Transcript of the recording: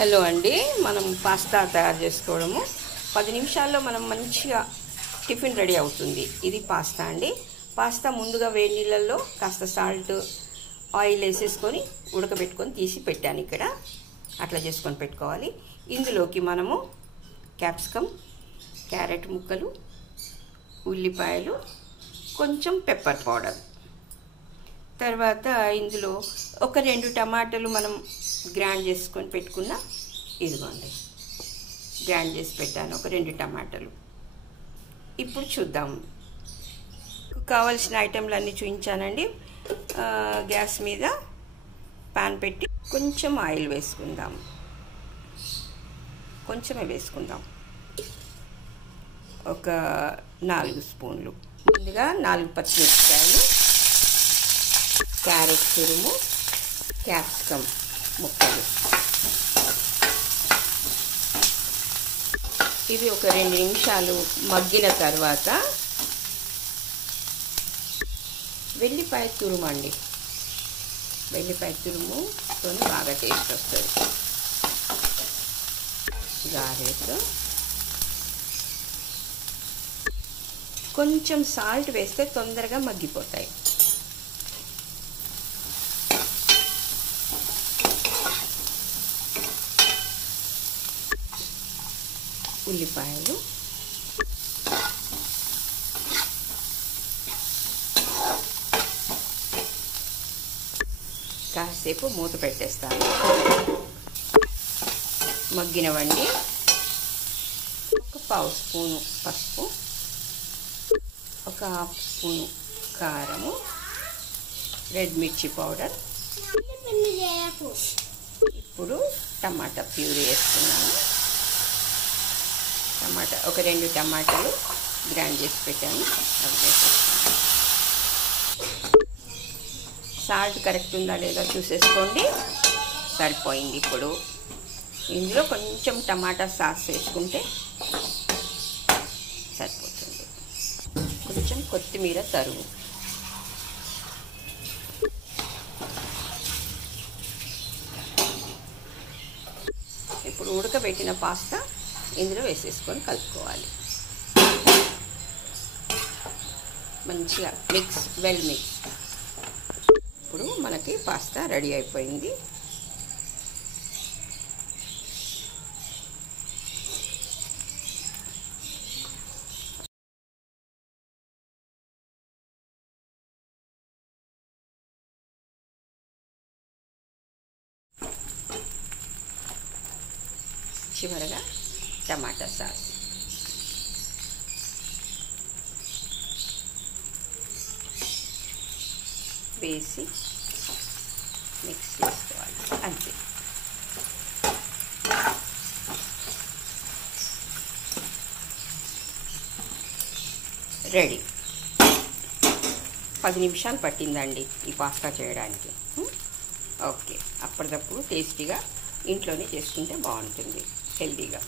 Hello అండి, మనం pasta తయారు చేసుకోవడము 10 నిమిషాల్లో మనం మంచిగా టిఫిన్ రెడీ అవుతుంది. ఇది పాస్తా అండి. పాస్తా ముందుగా వేడి నీళ్ళల్లో కాస్త సాల్ట్ ఆయిల్ వేసేసుకొని ఉడకబెట్టుకొని తీసి పెట్టాను. ఇక్కడ అట్లా చేసుకొని పెట్టుకోవాలి. ఇందులోకి మనము క్యాప్సికమ్, క్యారెట్ ముక్కలు, ఉల్లిపాయలు, కొంచెం పెప్పర్ పౌడర్, తర్వాత ఇందులో ఒక 2 టమాటాలు మనం గ్రైండ్ చేసుకొని పెట్టుకున్న, ఇదిగోండి గ్రైండ్ చేసి పెట్టాను ఒక 2 టమాటాలు. ఇప్పుడు చూద్దాం. కావాల్సిన ఐటెంలు అన్నీ చూపించానండి. గ్యాస్ మీద పాన్ పెట్టి కొంచెం ఆయిల్ వేసుకుందాం. కొంచెమే వేసుకుందాం, ఒక 4 స్పూన్లు. ముందుగా 4 పచ్చిమిరపకాయలు, క్యారెట్ తురుము, క్యాప్సికమ్ ముక్కలు, ఇవి ఒక 2 నిమిషాలు మగ్గిన తర్వాత వెల్లిపాయ తురుము అండి. వెల్లిపాయ తురుముతో బాగా టేస్ట్ వస్తుంది. గారెతో కొంచెం సాల్ట్ వేస్తే తొందరగా మగ్గిపోతాయి. ఉల్లిపాయలు, కాసేపు మూత పెట్టేస్తాను. మగ్గినవండి. ఒక 1/2 స్పూను పసుపు, ఒక 1/2 స్పూను కారము, రెడ్ మిర్చి పౌడర్. ఇప్పుడు టమాటా ప్యూరీ వేస్తున్నాను. ఒక 2 టమాటాలు గ్రైండ్ చేసి పెట్టాను, అవి వేసేస్తాను. సాల్ట్ కరెక్ట్ ఉందా లేదా చూసేసుకోండి. సరిపోయింది. ఇప్పుడు ఇందులో కొంచెం టమాటా సాస్ వేసుకుంటే సరిపోతుంది. కొంచెం కొత్తిమీర తరుగు, ఇప్పుడు ఉడకబెట్టిన పాస్తా ఇందులో వేసేసుకొని కలుపుకోవాలి. మంచిగా వెల్ మిక్స్. ఇప్పుడు మనకి పాస్తా రెడీ అయిపోయింది. చివరగా టమాటా సాస్ వేసి మిక్స్ చేసుకోవాలి. అంతే. రెడీ. 10 నిమిషాలు పట్టిందండి ఈ పాస్తా చేయడానికి. ఓకే, అప్పటికప్పుడు టేస్టీగా ఇంట్లోనే చేసుకుంటే బాగుంటుంది, హెల్తీగా.